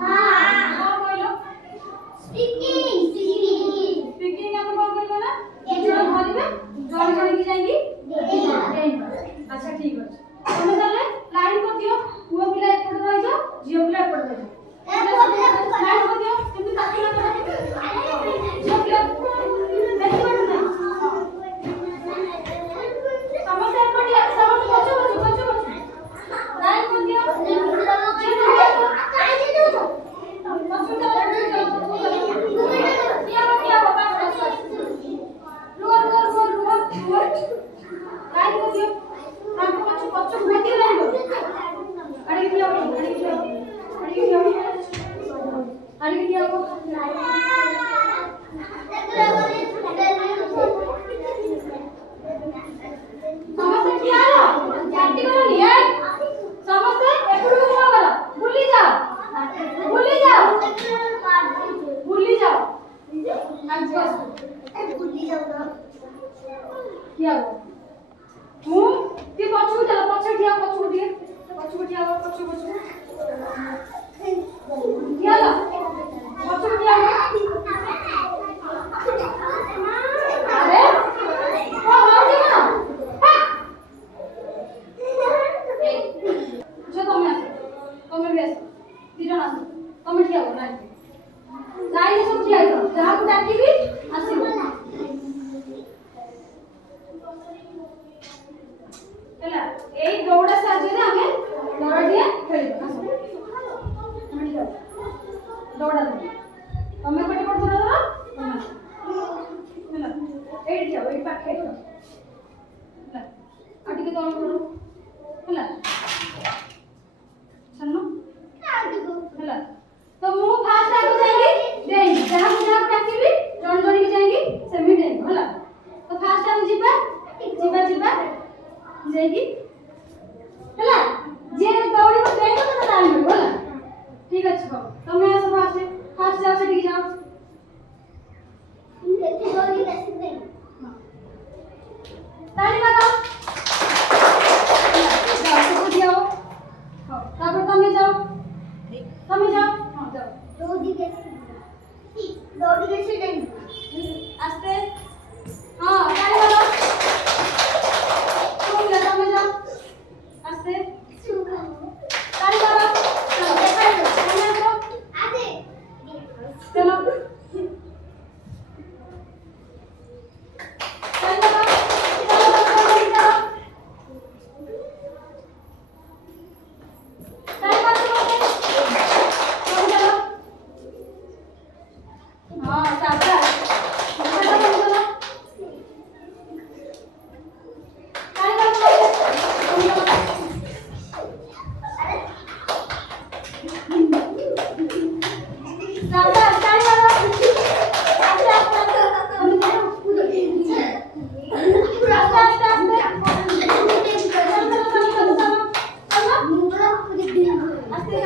हां बोलो speaking speaking हम कौन बोलबो ना एक जन धरिबे जन जन की जाएंगी अच्छा ठीक है तुम चले लाइन को दियो पुओ पिला एपट रह जाओ झियो पिला एपट रह जाओ लाइन को दियो तुम काटी ना झियो पिला देखि पड़ ना समस्त एपट समस्त बचो लाइन को दियो काई दे दो बचो क्या बाबा रुआ लाइन को दियो हमको बच्चों बच्चों बैठी रहने दो अरे क्या हो अरे क्या हो अरे क्या हो अरे क्या हो समस्त क्या है जाति करो नहीं है समस्त एकड़ू को करो भूली जाओ भूली जाओ भूली जाओ भूली जाओ ना क्या हो ମୁଁ ती पछू चला पछू ठिया पछू ठिया पछू ठिया ला पछू ठिया अरे ओ हाउजी ना जो तुम भी आसो दी जण आसो तुम ठिया हो लाइन सब ठिया हो जहां को डाकिबी आसीबो ହେଲା ଏଇ ଦୌଡ଼ା ସାହାଯ୍ୟରେ ଆମେ ଦୌଡ଼ାଟିଏ ଖେଳିବା ଦୌଡ଼ା ତମେ କୋଠି ପଡୁଛ ଧର ହେଲା ଏଇଠି ଯାଅ ଏଇ ପାଖେ ହେଲା ଆଉ ଟିକେ ତଳ କର ହେଲା ସାନ ହେଲା ତ ମୁଁ ଫାଷ୍ଟ ଆଗ ଯାଇକି ଡେଇଁ ଯାହା ଡାକିବି ଜଣ ଜଣିକି ଯାଇକି ସେମିତି ଡେଇଁବ ହେଲା ତ ଫାଷ୍ଟ ଆମେ ଯିବା जाएगी हैला जे दौड़ी को जाएगा तो ताली हो होला ठीक है छो तुम ऐसे फास्ट जाओ से ठीक जाओ देखो दौड़ी कैसे दे ताली मारो जाओ तो जाओ हां तापर तुम जाओ हां जाओ दौड़ी कैसे नहीं आस्ते हां ताली मारो आस्ते ताली मारो चलो देखो आगे चलो ताली मारो हां शाबाश आस्ते